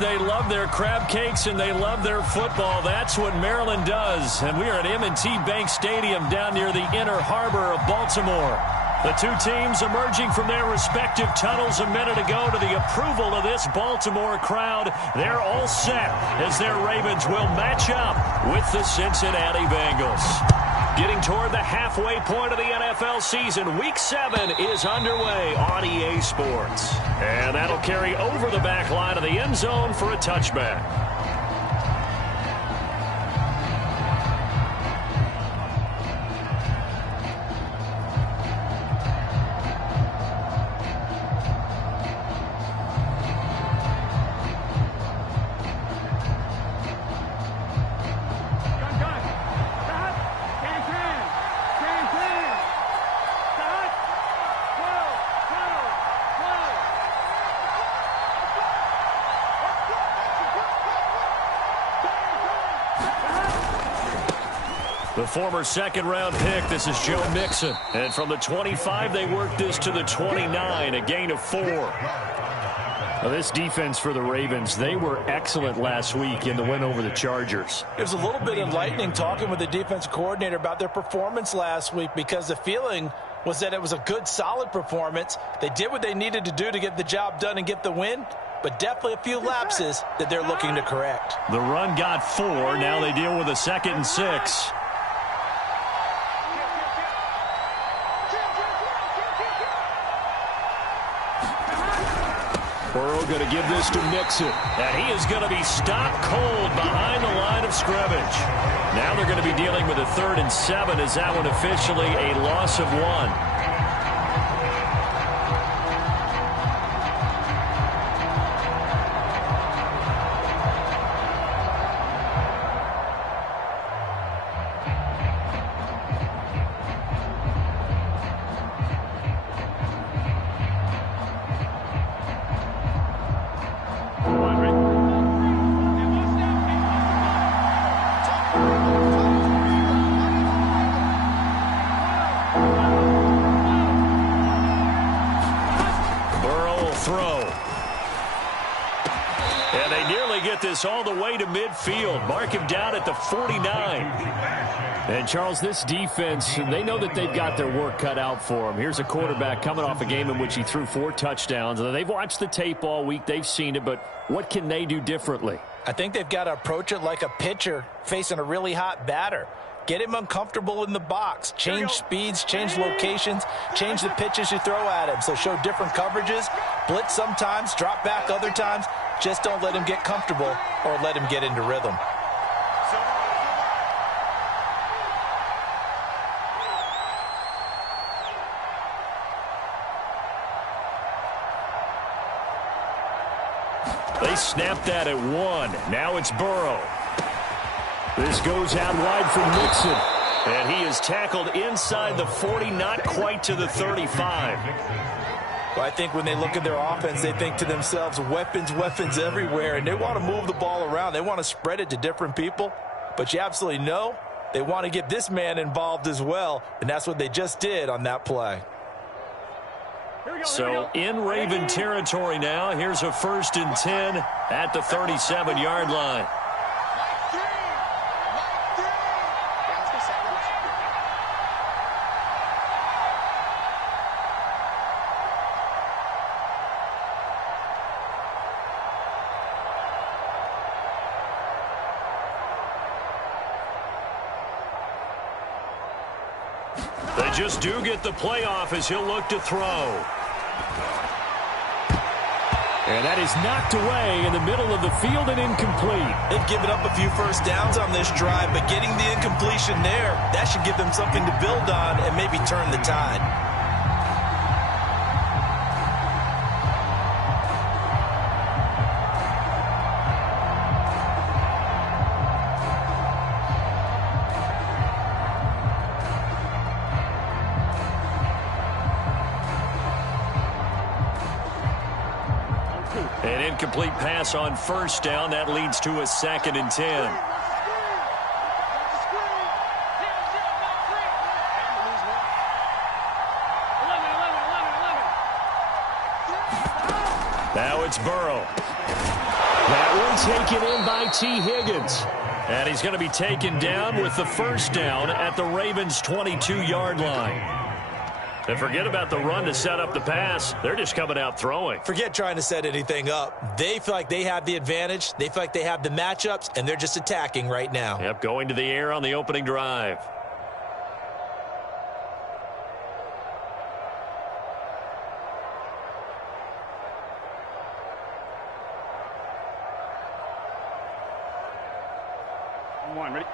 they love their crab cakes, and they love their football. That's what Maryland does. And we are at M&T Bank Stadium down near the Inner Harbor of Baltimore. The two teams emerging from their respective tunnels a minute ago to the approval of this Baltimore crowd. They're all set as their Ravens will match up with the Cincinnati Bengals. Getting toward the halfway point of the NFL season, Week 7 is underway on EA Sports. And that'll carry over the back line of the end zone for a touchback. The former second-round pick, this is Joe Mixon. And from the 25, they worked this to the 29, a gain of 4. Now, this defense for the Ravens, they were excellent last week in the win over the Chargers. It was a little bit enlightening talking with the defense coordinator about their performance last week, because the feeling was that it was a good, solid performance. They did what they needed to do to get the job done and get the win, but definitely a few lapses that they're looking to correct. The run got 4. Now they deal with a 2nd and 6. Burrow going to give this to Mixon. And he is going to be stopped cold behind the line of scrimmage. Now they're going to be dealing with a 3rd and 7. Is that one officially a loss of 1? All the way to midfield. Mark him down at the 49. And Charles, this defense, they know that they've got their work cut out for them. Here's a quarterback coming off a game in which he threw 4 touchdowns. They've watched the tape all week. They've seen it, but what can they do differently? I think they've got to approach it like a pitcher facing a really hot batter. Get him uncomfortable in the box. Change speeds, change locations, change the pitches you throw at him. So show different coverages, blitz sometimes, drop back other times. Just don't let him get comfortable or let him get into rhythm. They snapped that at 1. Now it's Burrow. This goes out wide for Mixon. And he is tackled inside the 40, not quite to the 35. Well, I think when they look at their offense, they think to themselves, weapons, weapons everywhere, and they want to move the ball around. They want to spread it to different people, but you absolutely know they want to get this man involved as well, and that's what they just did on that play. So in Raven territory now, here's a 1st and 10 at the 37-yard line. They just do get the playoff as he'll look to throw. And that is knocked away in the middle of the field and incomplete. They've given up a few first downs on this drive, but getting the incompletion there, that should give them something to build on and maybe turn the tide. An incomplete pass on 1st down. That leads to a 2nd and 10. Now it's Burrow. That one taken in by T. Higgins. And he's going to be taken down with the first down at the Ravens' 22-yard line. And forget about the run to set up the pass. They're just coming out throwing. Forget trying to set anything up. They feel like they have the advantage. They feel like they have the matchups, and they're just attacking right now. Yep, going to the air on the opening drive. One, ready?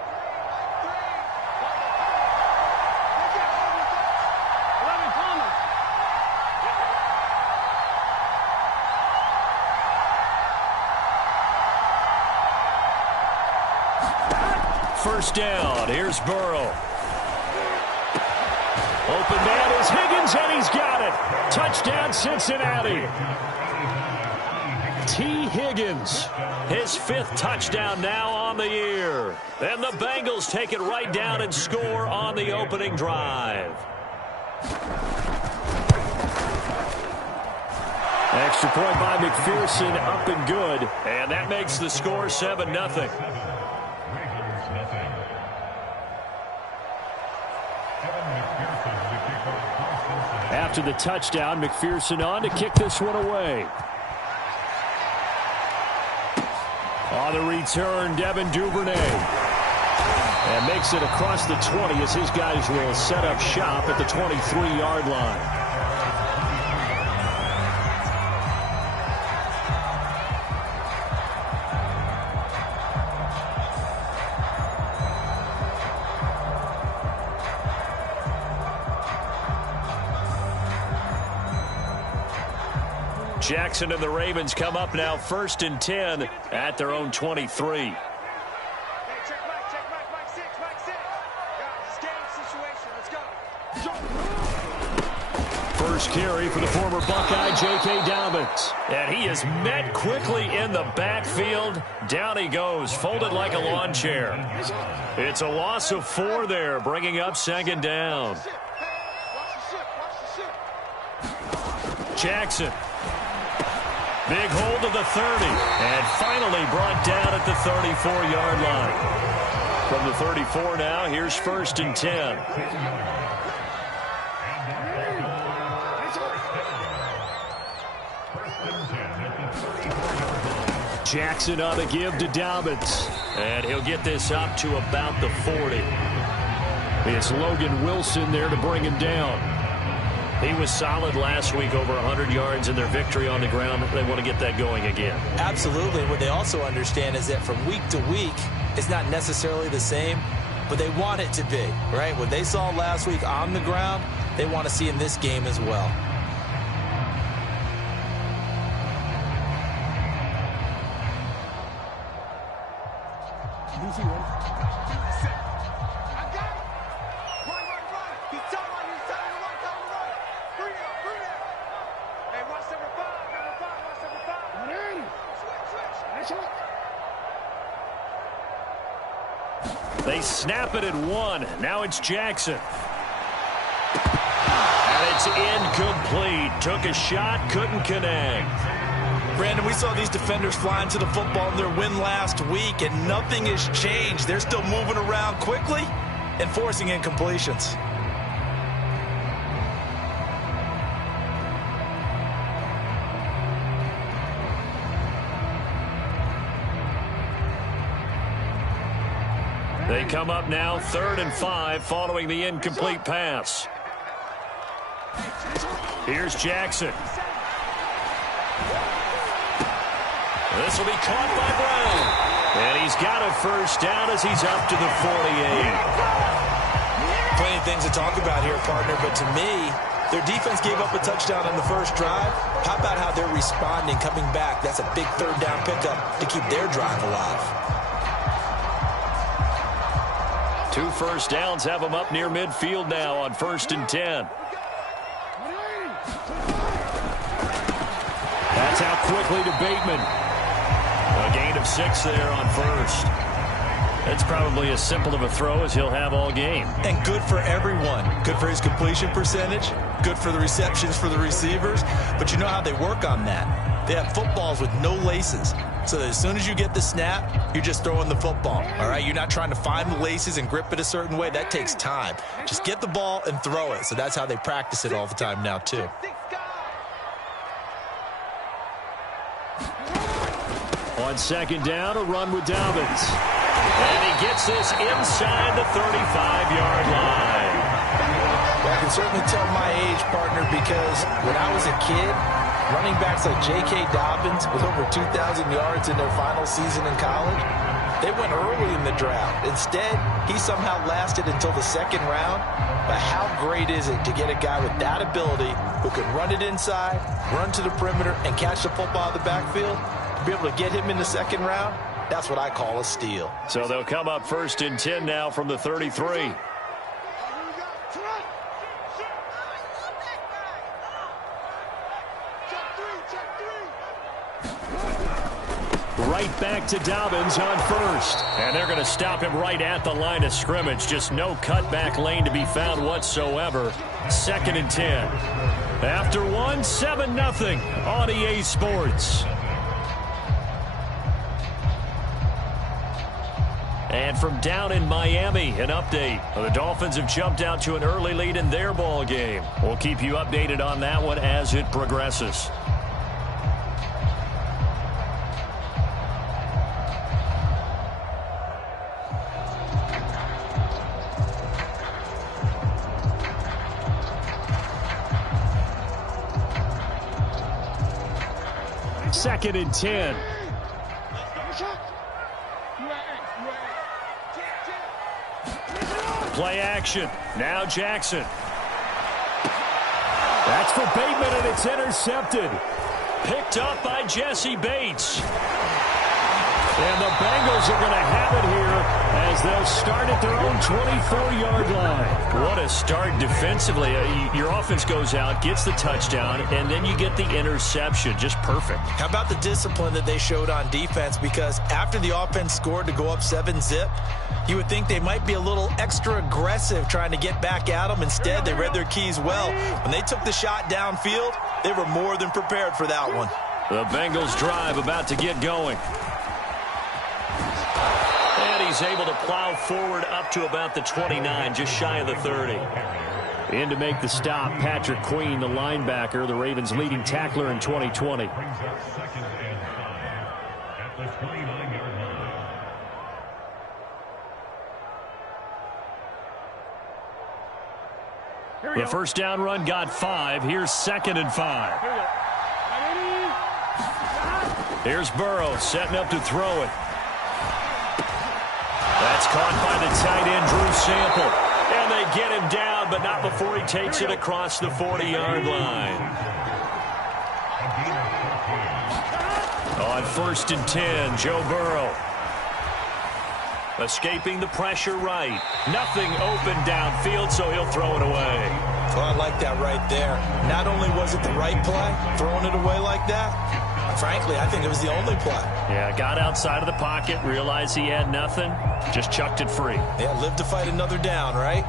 First down. Here's Burrow. Open man is Higgins, and he's got it. Touchdown, Cincinnati. T. Higgins, his 5th touchdown now on the year. And the Bengals take it right down and score on the opening drive. Extra point by McPherson, up and good. And that makes the score 7-0. After the touchdown, McPherson on to kick this one away. On the return, Devin Duvernay. And makes it across the 20 as his guys will set up shop at the 23-yard line. Jackson and the Ravens come up now 1st and 10 at their own 23. First carry for the former Buckeye, J.K. Dobbins. And he is met quickly in the backfield. Down he goes, folded like a lawn chair. It's a loss of 4 there, bringing up 2nd down. Jackson. Big hold of the 30, and finally brought down at the 34-yard line. From the 34 now, here's 1st and 10. Jackson on the give to Dobbins, and he'll get this up to about the 40. It's Logan Wilson there to bring him down. He was solid last week, over 100 yards in their victory on the ground. They want to get that going again. Absolutely. What they also understand is that from week to week, it's not necessarily the same, but they want it to be, right? What they saw last week on the ground, they want to see in this game as well. They snap it at 1. Now it's Jackson. And it's incomplete. Took a shot, couldn't connect. Brandon, we saw these defenders flying to the football in their win last week, and nothing has changed. They're still moving around quickly and forcing incompletions. They come up now 3rd and 5 following the incomplete pass. Here's Jackson. This will be caught by Brown. And he's got a first down as he's up to the 48. Plenty of things to talk about here, partner, but to me, their defense gave up a touchdown on the first drive. How about how they're responding, coming back? That's a big 3rd down pickup to keep their drive alive. 2 first downs have them up near midfield now on 1st and 10. That's out quickly to Bateman. A gain of 6 there on 1st. It's probably as simple of a throw as he'll have all game. And good for everyone. Good for his completion percentage. Good for the receptions for the receivers. But you know how they work on that. They have footballs with no laces. So that as soon as you get the snap, you're just throwing the football. All right, you're not trying to find the laces and grip it a certain way. That takes time. Just get the ball and throw it. So that's how they practice it all the time now, too. On second down, a run with Dobbins. And he gets this inside the 35-yard line. Well, I can certainly tell my age, partner, because when I was a kid, running backs like J.K. Dobbins with over 2,000 yards in their final season in college, they went early in the draft. Instead, he somehow lasted until the second round. But how great is it to get a guy with that ability who can run it inside, run to the perimeter, and catch the football in the backfield? To be able to get him in the second round, that's what I call a steal. So they'll come up 1st and 10 now from the 33. Right back to Dobbins on 1st. And they're going to stop him right at the line of scrimmage. Just no cutback lane to be found whatsoever. 2nd and 10. After one, 7-0 on EA Sports. And from down in Miami, an update. The Dolphins have jumped out to an early lead in their ball game. We'll keep you updated on that one as it progresses. Second and 10. Play action. Now Jackson. That's for Bateman, and it's intercepted. Picked up by Jesse Bates. And the Bengals are going to have it here as they'll start at their own 24-yard line. What a start defensively. Your offense goes out, gets the touchdown, and then you get the interception. Just perfect. How about the discipline that they showed on defense? Because after the offense scored to go up 7-zip, you would think they might be a little extra aggressive trying to get back at them. Instead, they read their keys well. When they took the shot downfield, they were more than prepared for that one. The Bengals drive about to get going. And he's able to plow forward up to about the 29, just shy of the 30. In to make the stop, Patrick Queen, the linebacker, the Ravens' leading tackler in 2020. The first down run got 5. Here's 2nd and 5. Here's Burrow setting up to throw it. That's caught by the tight end, Drew Sample. And they get him down, but not before he takes it across the 40-yard line. On 1st and 10, Joe Burrow. Escaping the pressure right. Nothing open downfield, so he'll throw it away. Well, I like that right there. Not only was it the right play, throwing it away like that, frankly, I think it was the only play. Yeah, got outside of the pocket, realized he had nothing, just chucked it free. Yeah, live to fight another down, right?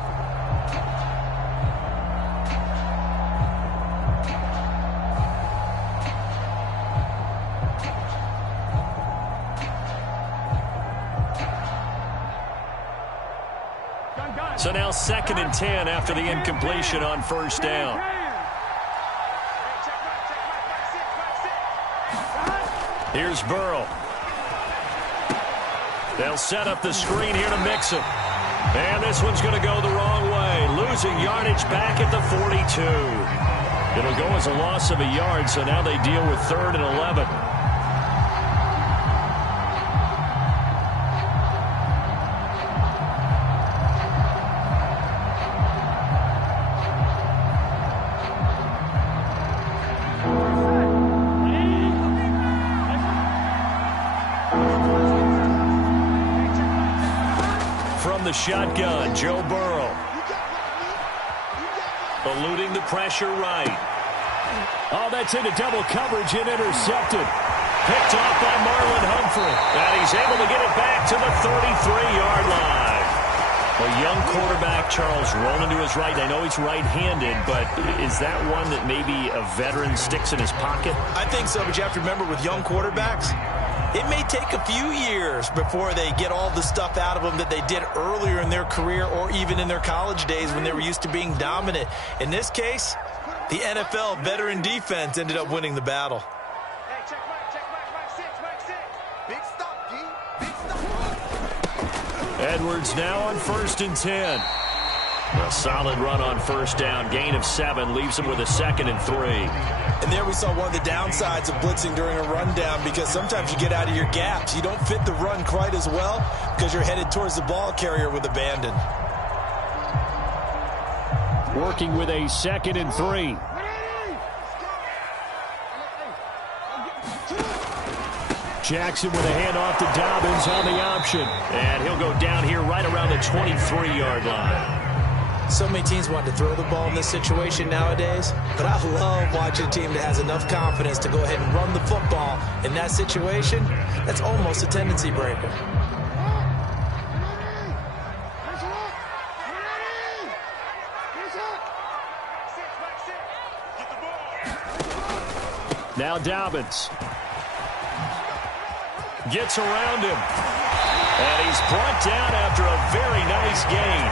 So now 2nd and 10 after the incompletion on 1st down. Here's Burrow. They'll set up the screen here to mix him. And this one's going to go the wrong way. Losing yardage back at the 42. It'll go as a loss of a yard, so now they deal with 3rd and 11. The shotgun, Joe Burrow. Eluding the pressure right. Oh, that's into double coverage and intercepted. picked off by Marlon Humphrey. And he's able to get it back to the 33-yard line. A young quarterback, Charles, rolling to his right. I know he's right-handed, but is that one that maybe a veteran sticks in his pocket? I think so, but you have to remember with young quarterbacks, it may take a few years before they get all the stuff out of them that they did earlier in their career or even in their college days when they were used to being dominant. In this case, the NFL veteran defense ended up winning the battle. Edwards now on 1st and 10. A solid run on first down. Gain of 7 leaves him with a 2nd and 3. And there we saw one of the downsides of blitzing during a rundown, because sometimes you get out of your gaps. You don't fit the run quite as well because you're headed towards the ball carrier with abandon. Working with a 2nd and 3. Jackson with a handoff to Dobbins on the option. And he'll go down here right around the 23-yard line. So many teams want to throw the ball in this situation nowadays, but I love watching a team that has enough confidence to go ahead and run the football in that situation. That's almost a tendency breaker. Now Dobbins gets around him, and he's brought down after a very nice gain.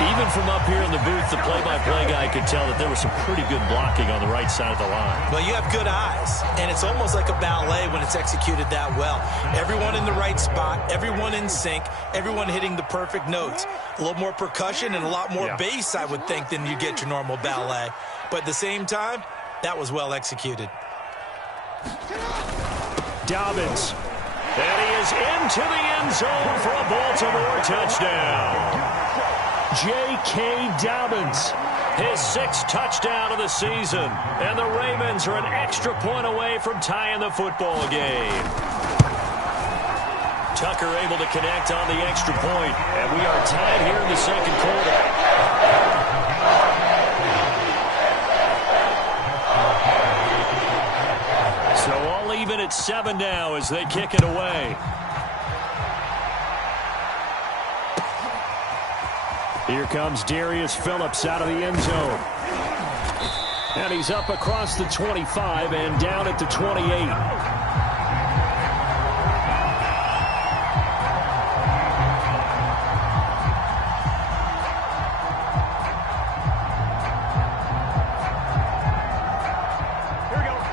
Even from up here in the booth, the play-by-play guy could tell that there was some pretty good blocking on the right side of the line. Well, you have good eyes, and it's almost like a ballet when it's executed that well. Everyone in the right spot, everyone in sync, everyone hitting the perfect notes. A little more percussion and a lot more bass, I would think, than you get your normal ballet. But at the same time, that was well executed. Dobbins. And he is into the end zone for a Baltimore touchdown. J.K. Dobbins, his 6th touchdown of the season. And the Ravens are an extra point away from tying the football game. Tucker able to connect on the extra point. And we are tied here in the second quarter. So all even at 7 now as they kick it away. Here comes Darius Phillips out of the end zone. And he's up across the 25 and down at the 28.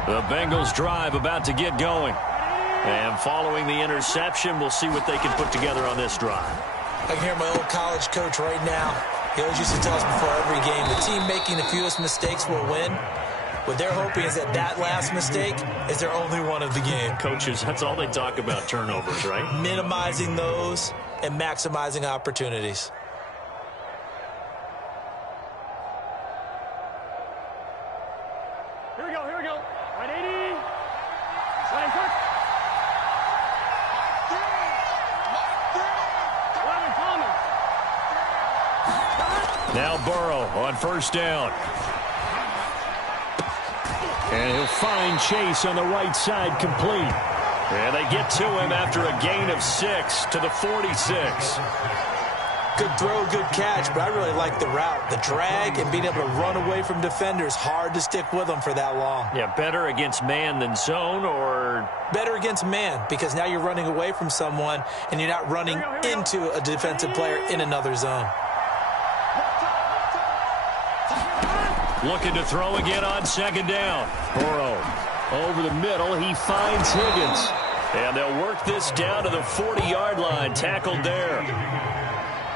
The Bengals drive about to get going. And following the interception, we'll see what they can put together on this drive. I can hear my old college coach right now. He always used to tell us before every game, the team making the fewest mistakes will win. What they're hoping is that that last mistake is their only one of the game. Coaches, that's all they talk about, turnovers, right? Minimizing those and maximizing opportunities. Here we go. Right 80. Sliding quick. 11 coming. Now Burrow on first down. And he'll find Chase on the right side complete. And they get to him after a gain of 6 to the 46. Good throw, good catch, but I really like the route. The drag and being able to run away from defenders, hard to stick with them for that long. Yeah, better against man than zone, or? Better against man, because now you're running away from someone and you're not running into a defensive player in another zone. Looking to throw again on second down. Burrow over the middle. He finds Higgins. And they'll work this down to the 40-yard line. Tackled there.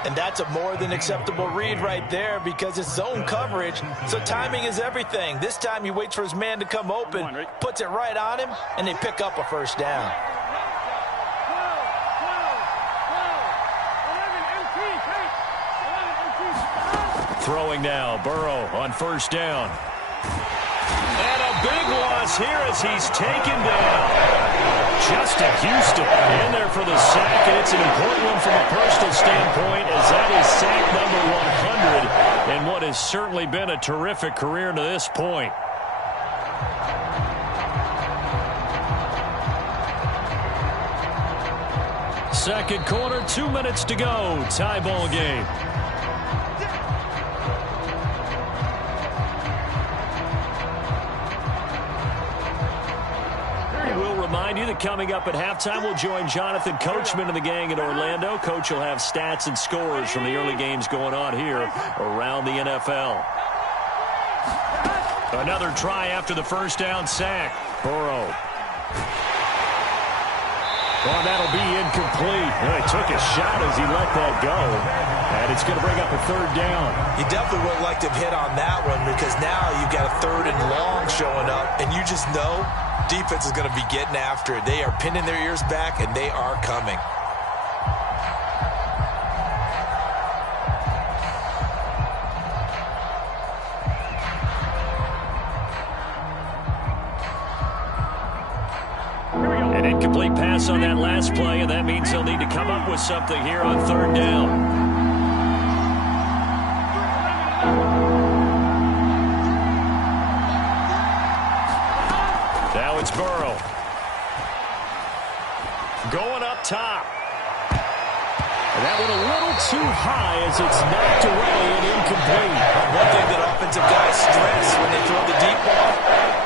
And that's a more than acceptable read right there because it's zone coverage, so timing is everything. This time he waits for his man to come open, puts it right on him, and they pick up a first down. Throwing now, Burrow on first down. And a big loss here as he's taken down. Justin Houston in there for the sack, and it's an important one from a personal standpoint as that is sack number 100 and what has certainly been a terrific career to this point. Second quarter, 2 minutes to go. Tie ball game. We'll remind you that coming up at halftime, we'll join Jonathan Coachman and the gang in Orlando. Coach will have stats and scores from the early games going on here around the NFL. Another try after the first down sack. Burrow. Well, that'll be incomplete. Well, he took a shot as he let that go. And it's going to bring up a third down. You definitely would like to have hit on that one because now you've got a third and long showing up. And you just know defense is going to be getting after it. They are pinning their ears back, and they are coming. An incomplete pass on that last play, and that means they'll need to come up with something here on third down. Now it's Burrow. Going up top. And that one a little too high as it's knocked away and incomplete. One thing that offensive guys stress when they throw the deep ball,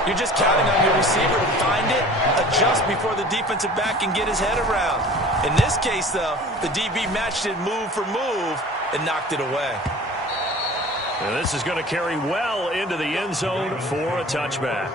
you're just counting on your receiver to find it, adjust before the defensive back can get his head around. In this case, though, the DB matched it move for move and knocked it away. And this is going to carry well into the end zone for a touchback.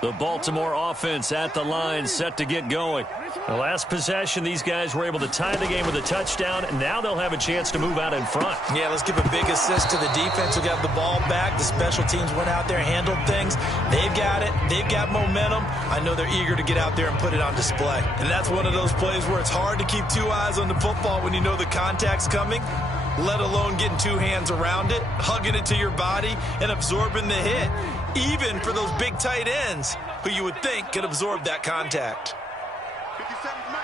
The Baltimore offense at the line, set to get going. The last possession, these guys were able to tie the game with a touchdown, and now they'll have a chance to move out in front. Yeah, let's give a big assist to the defense who got the ball back. The special teams went out there, handled things. They've got it. They've got momentum. I know they're eager to get out there and put it on display. And that's one of those plays where it's hard to keep two eyes on the football when you know the contact's coming, let alone getting two hands around it, hugging it to your body, and absorbing the hit, even for those big tight ends who you would think could absorb that contact. 57, Mike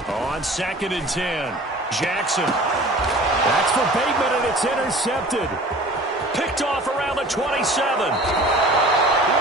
57. On 2nd and 10, Jackson. That's for Bateman, and it's intercepted. Picked off around the 27.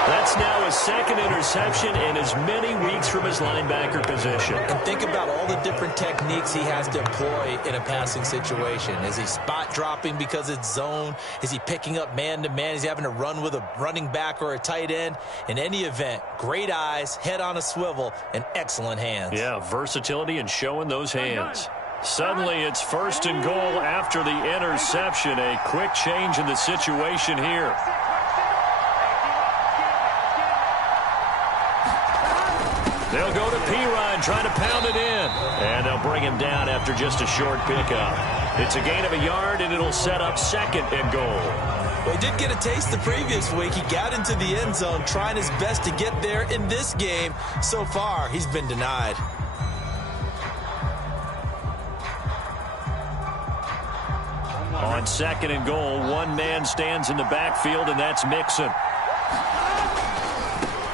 That's now his second interception in as many weeks from his linebacker position. And think about all the different techniques he has to employ in a passing situation. Is he spot dropping because it's zone? Is he picking up man-to-man? Is he having to run with a running back or a tight end? In any event, great eyes, head on a swivel, and excellent hands. Yeah, versatility and showing those hands. Suddenly it's 1st and goal after the interception. A quick change in the situation here. They'll go to P-Ryan, trying to pound it in. And they'll bring him down after just a short pickup. It's a gain of a yard, and it'll set up 2nd and goal. Well, he did get a taste the previous week. He got into the end zone, trying his best to get there in this game. So far, he's been denied. On 2nd and goal, one man stands in the backfield, and that's Mixon.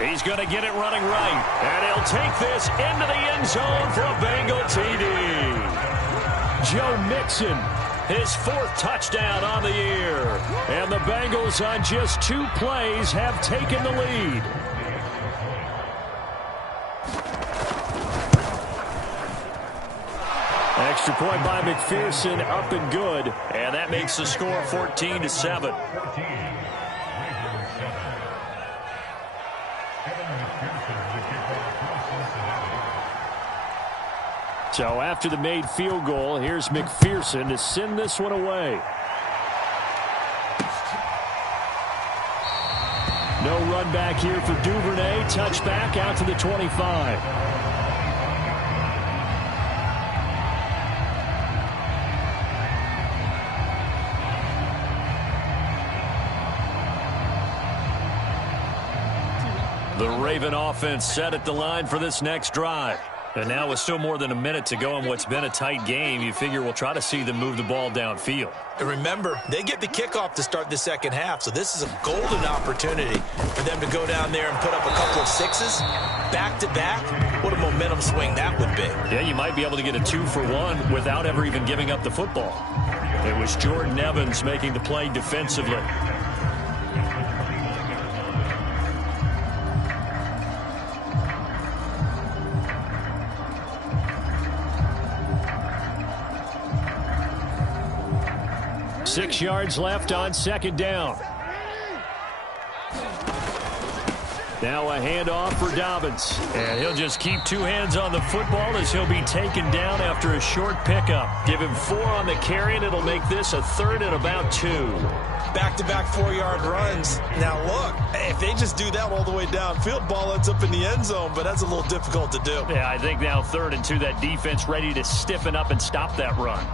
He's going to get it running right. And he'll take this into the end zone for a Bengal TD. Joe Mixon, his 4th touchdown on the year. And the Bengals on just 2 plays have taken the lead. Extra point by McPherson, up and good. And that makes the score 14-7. So after the made field goal, here's McPherson to send this one away. No run back here for Duvernay. Touchback out to the 25. The Raven offense set at the line for this next drive. And now with still more than a minute to go in what's been a tight game, you figure we'll try to see them move the ball downfield. And remember, they get the kickoff to start the second half, so this is a golden opportunity for them to go down there and put up a couple of sixes back-to-back. What a momentum swing that would be. Yeah, you might be able to get a 2-for-1 without ever even giving up the football. It was Jordan Evans making the play defensively. Six yards left on second down. Now a handoff for Dobbins. And he'll just keep two hands on the football as he'll be taken down after a short pickup. Give him 4 on the carry, and it'll make this a third and about 2. Back-to-back 4-yard runs. Now, look, if they just do that all the way downfield, ball ends up in the end zone, but that's a little difficult to do. Yeah, I think now 3rd and 2, that defense ready to stiffen up and stop that run.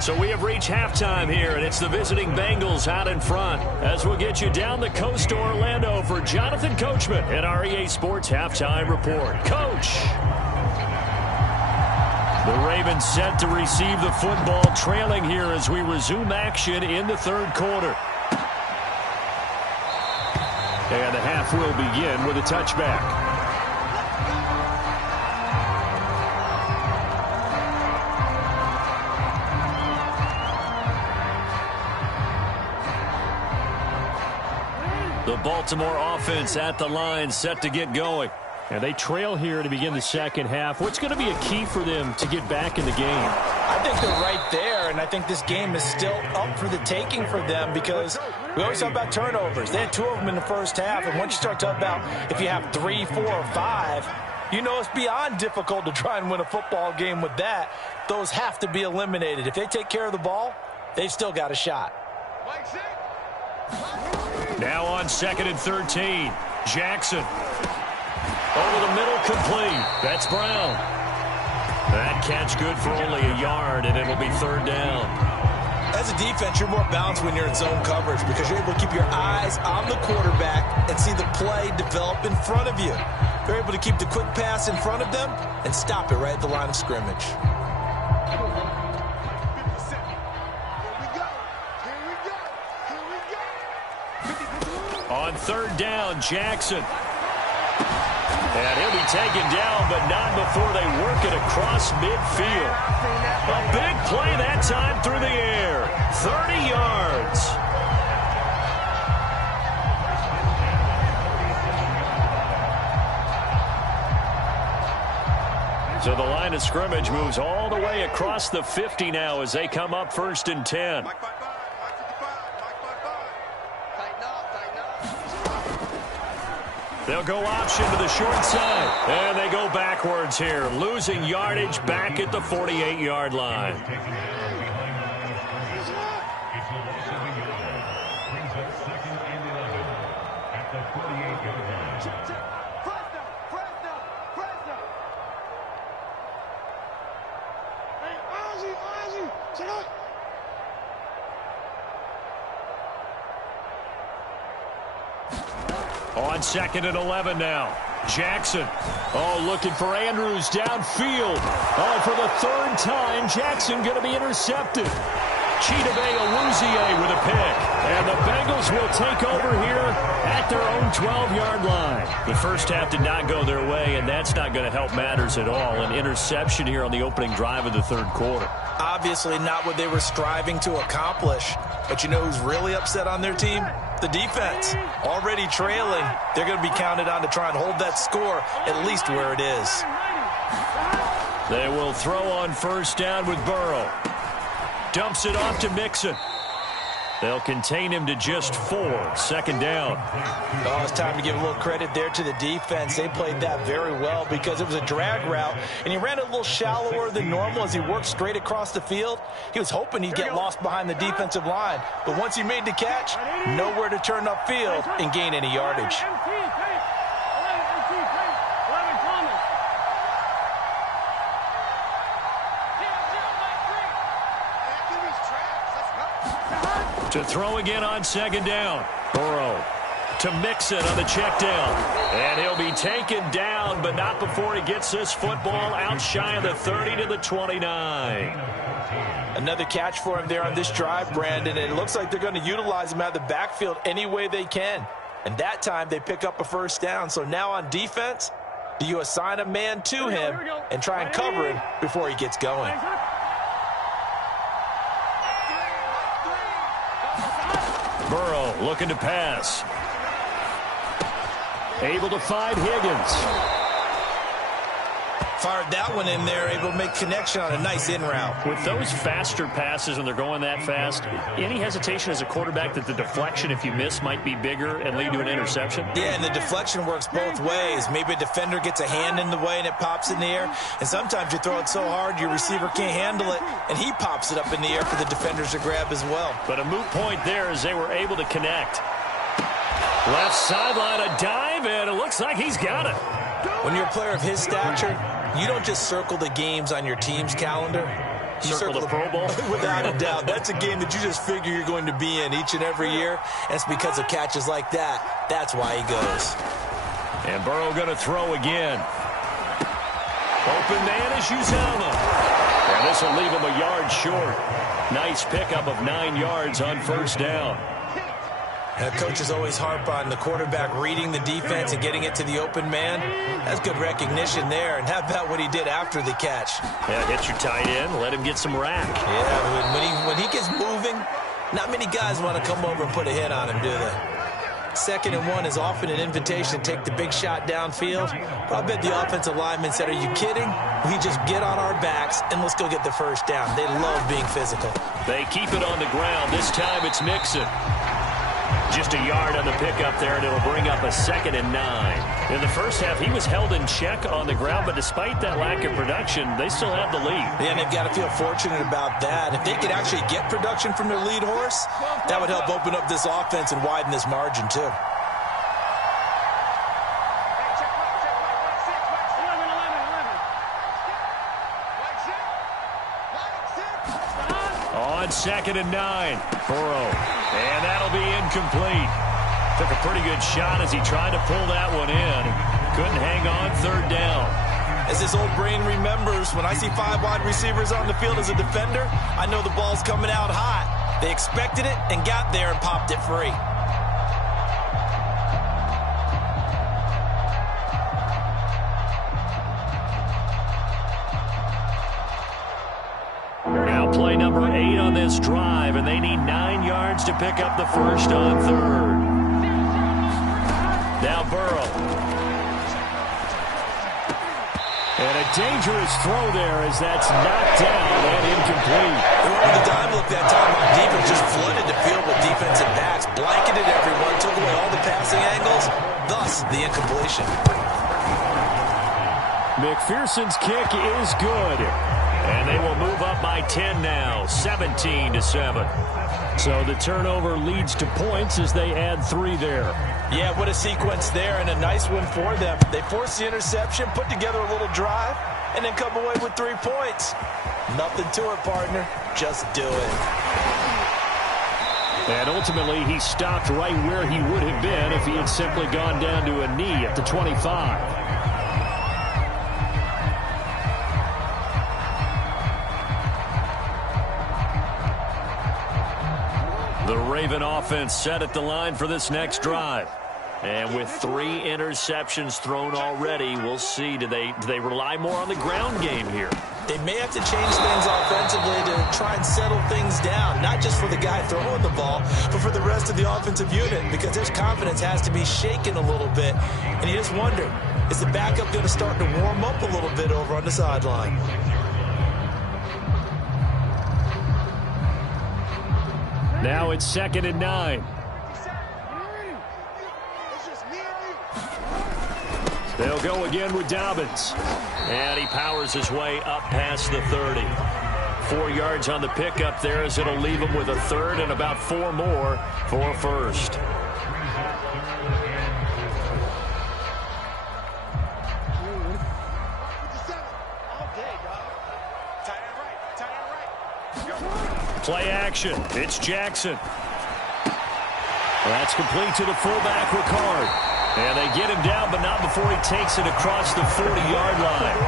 So we have reached halftime here, and it's the visiting Bengals out in front as we'll get you down the coast to Orlando for Jonathan Coachman at our EA Sports Halftime Report. Coach! The Ravens set to receive the football, trailing here as we resume action in the third quarter. And the half will begin with a touchback. The Baltimore offense at the line, set to get going. And they trail here to begin the second half. What's going to be a key for them to get back in the game? I think they're right there, and I think this game is still up for the taking for them because we always talk about turnovers. They had 2 of them in the first half, and once you start talking about if you have 3, 4, or 5, you know it's beyond difficult to try and win a football game with that. Those have to be eliminated. If they take care of the ball, they've still got a shot. Now on 2nd and 13, Jackson. Over the middle, complete. That's Brown. That catch good for only a yard, and it'll be 3rd down. As a defense, you're more balanced when you're in zone coverage because you're able to keep your eyes on the quarterback and see the play develop in front of you. You're able to keep the quick pass in front of them and stop it right at the line of scrimmage. On 3rd down, Jackson. And he'll be taken down, but not before they work it across midfield. A big play that time through the air. 30 yards. So the line of scrimmage moves all the way across the 50 now as they come up 1st and 10. They'll go option to the short side. And they go backwards here, losing yardage back at the 48-yard line. On 2nd and 11 now. Jackson. Oh, looking for Andrews downfield. Oh, for the 3rd time, Jackson going to be intercepted. Chidobe Awuzie with a pick. And the Bengals will take over here at their own 12-yard line. The first half did not go their way, and that's not going to help matters at all. An interception here on the opening drive of the 3rd quarter. Obviously not what they were striving to accomplish. But you know who's really upset on their team? The defense. Already trailing. They're going to be counted on to try and hold that score at least where it is. They will throw on 1st down with Burrow. Dumps it off to Mixon. They'll contain him to just 4. 2nd down. Oh, it's time to give a little credit there to the defense. They played that very well because it was a drag route, and he ran it a little shallower than normal as he worked straight across the field. He was hoping he'd get lost behind the defensive line, but once he made the catch, nowhere to turn upfield and gain any yardage. To throw again on second down. Burrow to Mixon on the check down. And he'll be taken down, but not before he gets this football out shy of the 30 to the 29. Another catch for him there on this drive, Brandon. And it looks like they're going to utilize him out of the backfield any way they can. And that time they pick up a first down. So now on defense, do you assign a man to him and try and cover him before he gets going? Burrow looking to pass. Able to find Higgins. Fired that one in there, able to make connection on a nice in route. With those faster passes when they're going that fast, any hesitation as a quarterback that the deflection, if you miss, might be bigger and lead to an interception? Yeah, and the deflection works both ways. Maybe a defender gets a hand in the way and it pops in the air. And sometimes you throw it so hard your receiver can't handle it, and he pops it up in the air for the defenders to grab as well. But a moot point there as they were able to connect. Left sideline, a dive, and it looks like he's got it. When you're a player of his stature, you don't just circle the games on your team's calendar. You circle the Pro Bowl? Without a doubt. That's a game that you just figure you're going to be in each and every year. And it's because of catches like that. That's why he goes. And Burrow going to throw again. Open man is Uzama. And this will leave him a yard short. Nice pickup of 9 yards on first down. And coaches always harp on the quarterback reading the defense and getting it to the open man. That's good recognition there. And how about what he did after the catch? Yeah, hit your tight end, let him get some rack. Yeah, when he gets moving, not many guys want to come over and put a hit on him, do they? 2nd and 1 is often an invitation to take the big shot downfield. But I bet the offensive lineman said, are you kidding? We just get on our backs and let's go get the first down. They love being physical. They keep it on the ground. This time it's Mixon. Just a yard on the pickup there, and it'll bring up a 2nd and 9. In the first half, he was held in check on the ground, but despite that lack of production, they still have the lead. Yeah, and they've got to feel fortunate about that. If they could actually get production from their lead horse, that would help open up this offense and widen this margin, too. On 2nd and 9, Burrow. And that'll be incomplete. Took a pretty good shot as he tried to pull that one in. Couldn't hang on 3rd down. As this old brain remembers, when I see 5 wide receivers on the field as a defender, I know the ball's coming out hot. They expected it and got there and popped it free. Play number 8 on this drive, and they need 9 yards to pick up the first on 3rd. Now Burrow. And a dangerous throw there as that's knocked down and incomplete. They were on the dime look that time on defense, just flooded the field with defensive backs, blanketed everyone, took away all the passing angles, thus the incompletion. McPherson's kick is good. And they will move up by 10 now, 17-7. So the turnover leads to points as they add 3 there. Yeah, what a sequence there, and a nice one for them. They force the interception, put together a little drive, and then come away with 3 points. Nothing to it, partner. Just do it. And ultimately, he stopped right where he would have been if he had simply gone down to a knee at the 25. The Raven offense set at the line for this next drive. And with 3 interceptions thrown already, we'll see. Do they rely more on the ground game here? They may have to change things offensively to try and settle things down, not just for the guy throwing the ball, but for the rest of the offensive unit, because their confidence has to be shaken a little bit. And you just wonder, is the backup going to start to warm up a little bit over on the sideline? Now it's 2nd and 9. They'll go again with Dobbins. And he powers his way up past the 30. 4 yards on the pickup there as it'll leave him with a 3rd and about 4 more for first. Play action. It's Jackson. That's complete to the fullback, Ricard. And they get him down, but not before he takes it across the 40-yard line.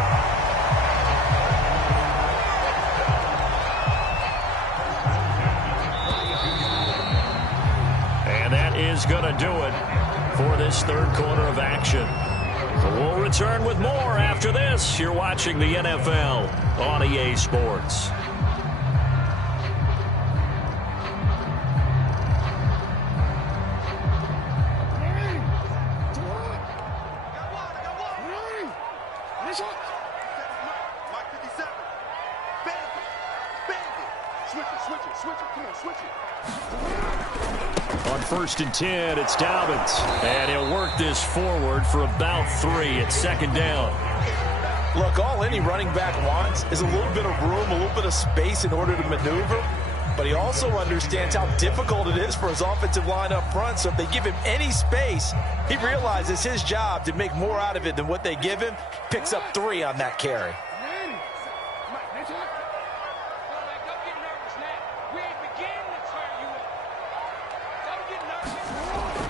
And that is going to do it for this third quarter of action. So we'll return with more after this. You're watching the NFL on EA Sports. On 1st and 10, it's Dobbins. And he'll work this forward for about 3 at second down. Look, all any running back wants is a little bit of room, a little bit of space in order to maneuver. But he also understands how difficult it is for his offensive line up front. So if they give him any space, he realizes his job to make more out of it than what they give him. Picks up 3 on that carry.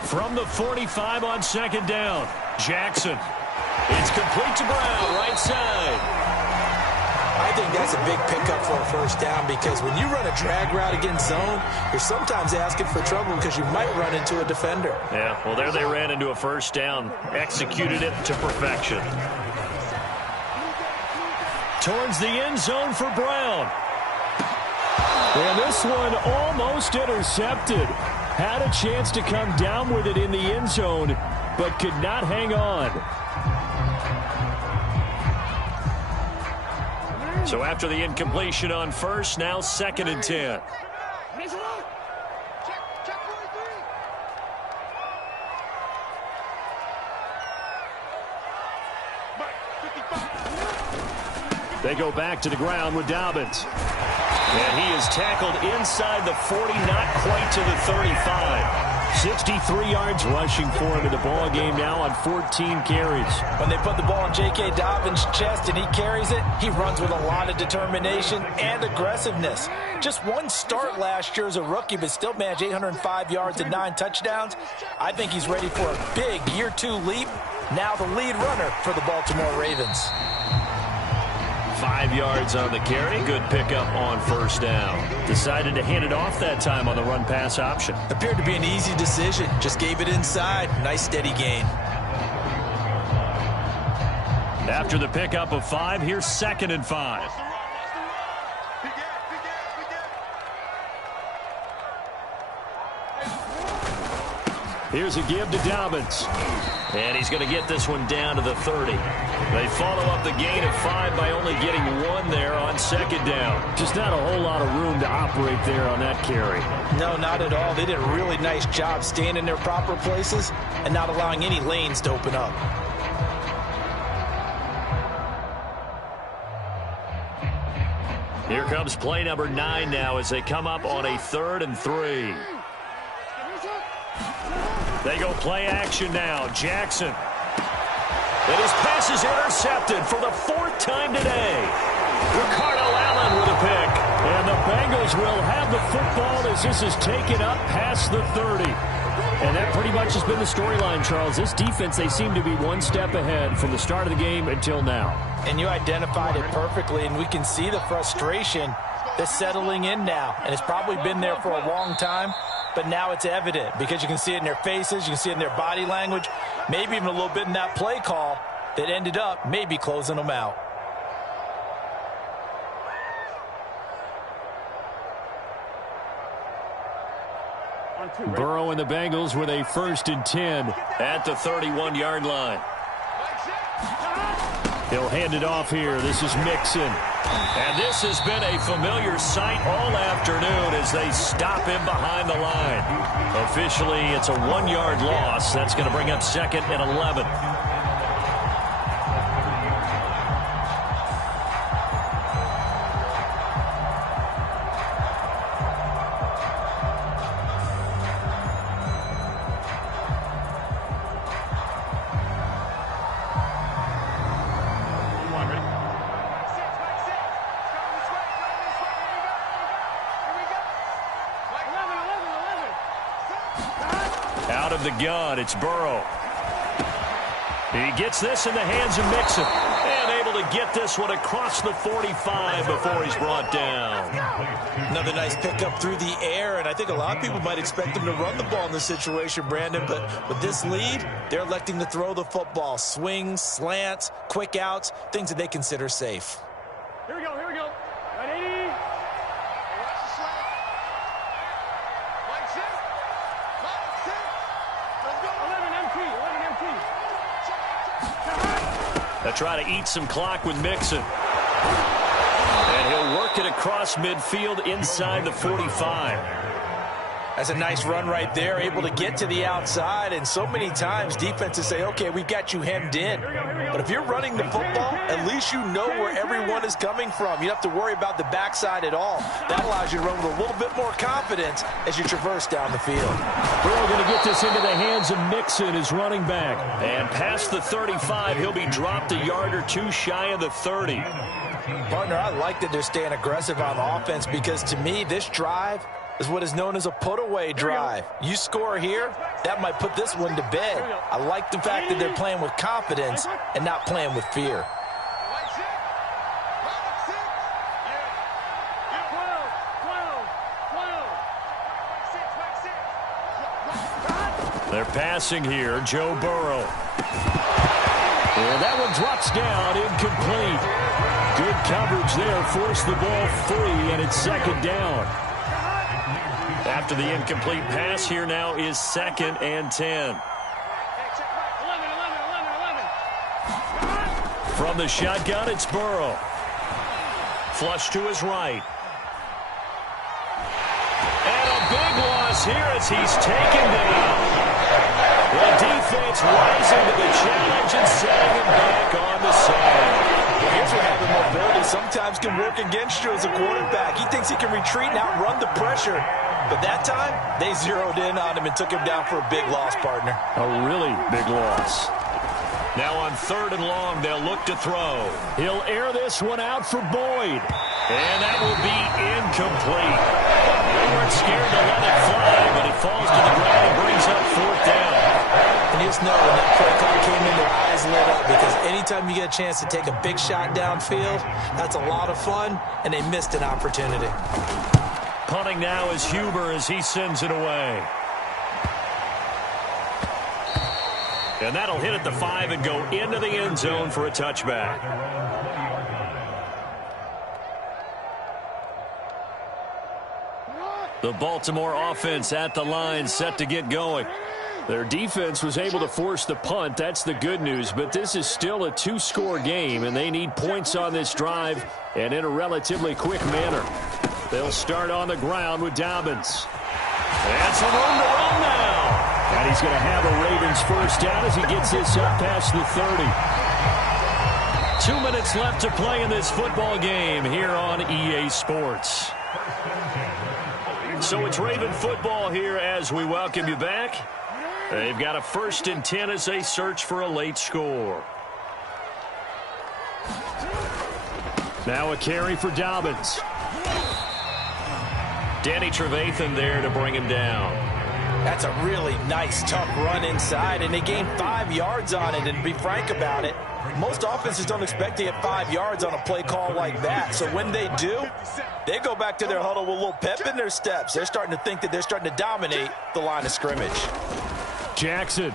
From the 45 on second down, Jackson. It's complete to Brown, right side. I think that's a big pickup for a first down because when you run a drag route against zone, you're sometimes asking for trouble because you might run into a defender. Yeah, well, there they ran into a first down. Executed it to perfection. Towards the end zone for Brown. And this one almost intercepted. Had a chance to come down with it in the end zone, but could not hang on. So after the incompletion on first, now 2nd and 10. They go back to the ground with Dobbins. And he is tackled inside the 40, not quite to the 35. 63 yards rushing for him in the ball game now on 14 carries. When they put the ball in J.K. Dobbins' chest and he carries it, he runs with a lot of determination and aggressiveness. Just one start last year as a rookie, but still managed 805 yards and 9 touchdowns. I think he's ready for a big year 2 leap. Now the lead runner for the Baltimore Ravens. 5 yards on the carry. Good pickup on first down. Decided to hand it off that time on the run-pass option. Appeared to be an easy decision. Just gave it inside. Nice steady gain. After the pickup of 5, here's 2nd and 5. Here's a give to Dobbins. And he's going to get this one down to the 30. They follow up the gain of 5 by only getting 1 there on second down. Just not a whole lot of room to operate there on that carry. No, not at all. They did a really nice job staying in their proper places and not allowing any lanes to open up. Here comes play number 9 now as they come up on a 3rd and 3. They go play action now. Jackson. And his pass is intercepted for the 4th time today. Ricardo Allen with a pick. And the Bengals will have the football as this is taken up past the 30. And that pretty much has been the storyline, Charles. This defense, they seem to be one step ahead from the start of the game until now. And you identified it perfectly, and we can see the frustration that's settling in now. And it's probably been there for a long time. But now it's evident because you can see it in their faces, you can see it in their body language, maybe even a little bit in that play call that ended up maybe closing them out. Burrow and the Bengals with a 1st and 10 at the 31-yard line. He'll hand it off here. This is Mixon. And this has been a familiar sight all afternoon as they stop him behind the line. Officially, it's a 1-yard loss. That's going to bring up 2nd and 11. Out of the gun, it's Burrow. He gets this in the hands of Mixon. And able to get this one across the 45 before he's brought down. Another nice pickup through the air, and I think a lot of people might expect him to run the ball in this situation, Brandon, but with this lead, they're electing to throw the football. Swings, slants, quick outs, things that they consider safe. Here we go, here we go. 180. Watch the slant. Like six. Like six. Let's go. 11 MT, 11 MT. They'll try to eat some clock with Mixon. And he'll work it across midfield inside the 45. That's a nice run right there, able to get to the outside, and so many times defenses say, okay, we've got you hemmed in. But if you're running the football, at least you know where everyone is coming from. You don't have to worry about the backside at all. That allows you to run with a little bit more confidence as you traverse down the field. Burrow going to get this into the hands of Mixon, his running back. And past the 35, he'll be dropped a yard or two shy of the 30. Partner, I like that they're staying aggressive on offense because to me, this drive is what is known as a put-away drive. You score here, that might put this one to bed. I like the fact that they're playing with confidence and not playing with fear. They're passing here, Joe Burrow. And that one drops down, incomplete. Good coverage there, forced the ball free, and it's second down. After the incomplete pass, here now is 2nd and 10. From the shotgun, it's Burrow. Flush to his right. And a big loss here as he's taken down. The defense rising to the challenge and setting him back on the side. Here's where having mobility sometimes can work against you as a quarterback. He thinks he can retreat and outrun the pressure. But that time, they zeroed in on him and took him down for a big loss, partner. A really big loss. Now on 3rd and long, they'll look to throw. He'll air this one out for Boyd. And that will be incomplete. They weren't scared to let it fly, but it falls to the ground and brings up 4th down. And you just know when that play call came in, their eyes lit up because anytime you get a chance to take a big shot downfield, that's a lot of fun, and they missed an opportunity. Punting now is Huber as he sends it away. And that'll hit at the 5 and go into the end zone for a touchback. The Baltimore offense at the line, set to get going. Their defense was able to force the punt. That's the good news. But this is still a 2-score game, and they need points on this drive and in a relatively quick manner. They'll start on the ground with Dobbins. That's a room to run now. And he's going to have a Ravens first down as he gets this up past the 30. 2 minutes left to play in this football game here on EA Sports. So it's Raven football here as we welcome you back. They've got a 1st and 10 as they search for a late score. Now a carry for Dobbins. Danny Trevathan there to bring him down. That's a really nice, tough run inside, and they gained 5 yards on it. And to be frank about it, most offenses don't expect to get 5 yards on a play call like that. So when they do, they go back to their huddle with a little pep in their steps. They're starting to think that they're starting to dominate the line of scrimmage. Jackson.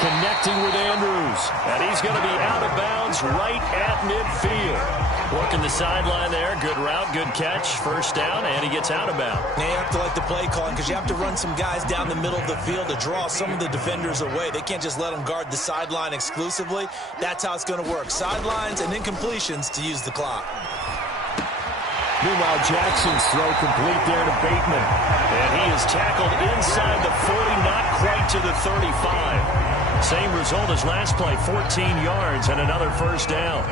Connecting with Andrews. And he's going to be out of bounds right at midfield. Working the sideline there. Good route, good catch. First down, and he gets out of bounds. Now you have to like the play calling because you have to run some guys down the middle of the field to draw some of the defenders away. They can't just let them guard the sideline exclusively. That's how it's going to work. Sidelines and incompletions to use the clock. Meanwhile, Jackson's throw complete there to Bateman. And he is tackled inside the 40, not quite to the 35. Same result as last play, 14 yards and another first down.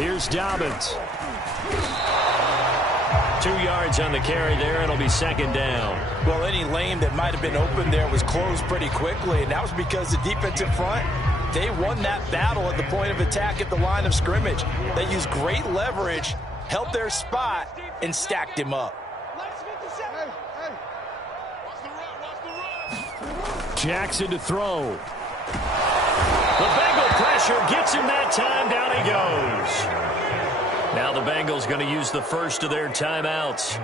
Here's Dobbins. 2 yards on the carry there. It'll be second down. Well, any lane that might have been open there was closed pretty quickly, and that was because the defensive front, they won that battle at the point of attack at the line of scrimmage. They used great leverage, held their spot, and stacked him up. Jackson to throw. The Bengal pressure gets him that time. Down he goes. Now the Bengals going to use the first of their timeouts.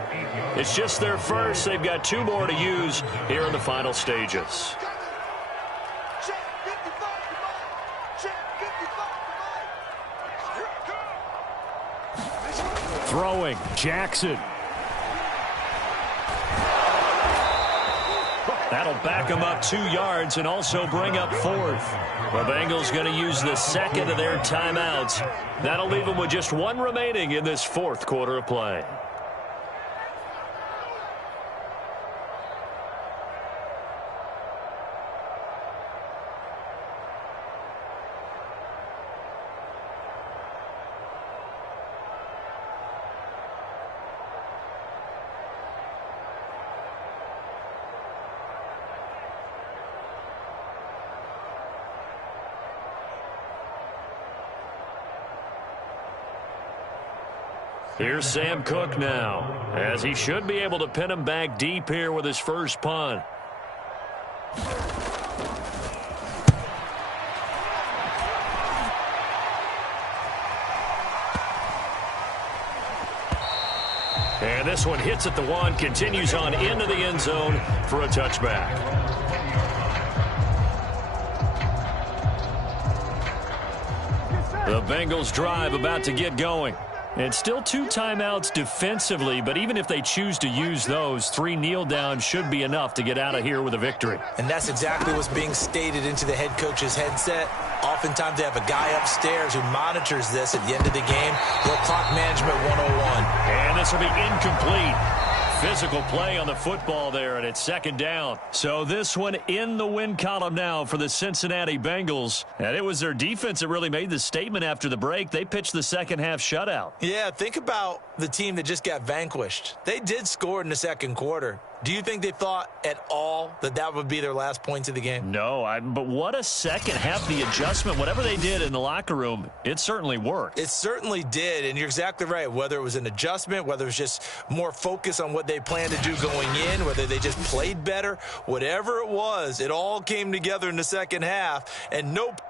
It's just their first. They've got 2 more to use here in the final stages. Throwing, Jackson. That'll back them up 2 yards and also bring up 4th. The Bengals going to use the second of their timeouts. That'll leave them with just 1 remaining in this 4th quarter of play. Here's Sam Cook now, as he should be able to pin him back deep here with his first punt. And this one hits at the 1, continues on into the end zone for a touchback. The Bengals drive about to get going. And still 2 timeouts defensively, but even if they choose to use those, 3 kneel downs should be enough to get out of here with a victory. And that's exactly what's being stated into the head coach's headset. Oftentimes they have a guy upstairs who monitors this at the end of the game. Little clock management 101. And this will be incomplete. Physical play on the football there, and it's second down. So this one in the win column now for the Cincinnati Bengals. And it was their defense that really made the statement after the break. They pitched the second half shutout. Yeah, think about the team that just got vanquished. They did score in the second quarter. Do you think they thought at all that that would be their last points of the game? No, but what a second half, the adjustment, whatever they did in the locker room, it certainly worked. It certainly did, and you're exactly right. Whether it was an adjustment, whether it was just more focus on what they planned to do going in, whether they just played better, whatever it was, it all came together in the second half, and nope.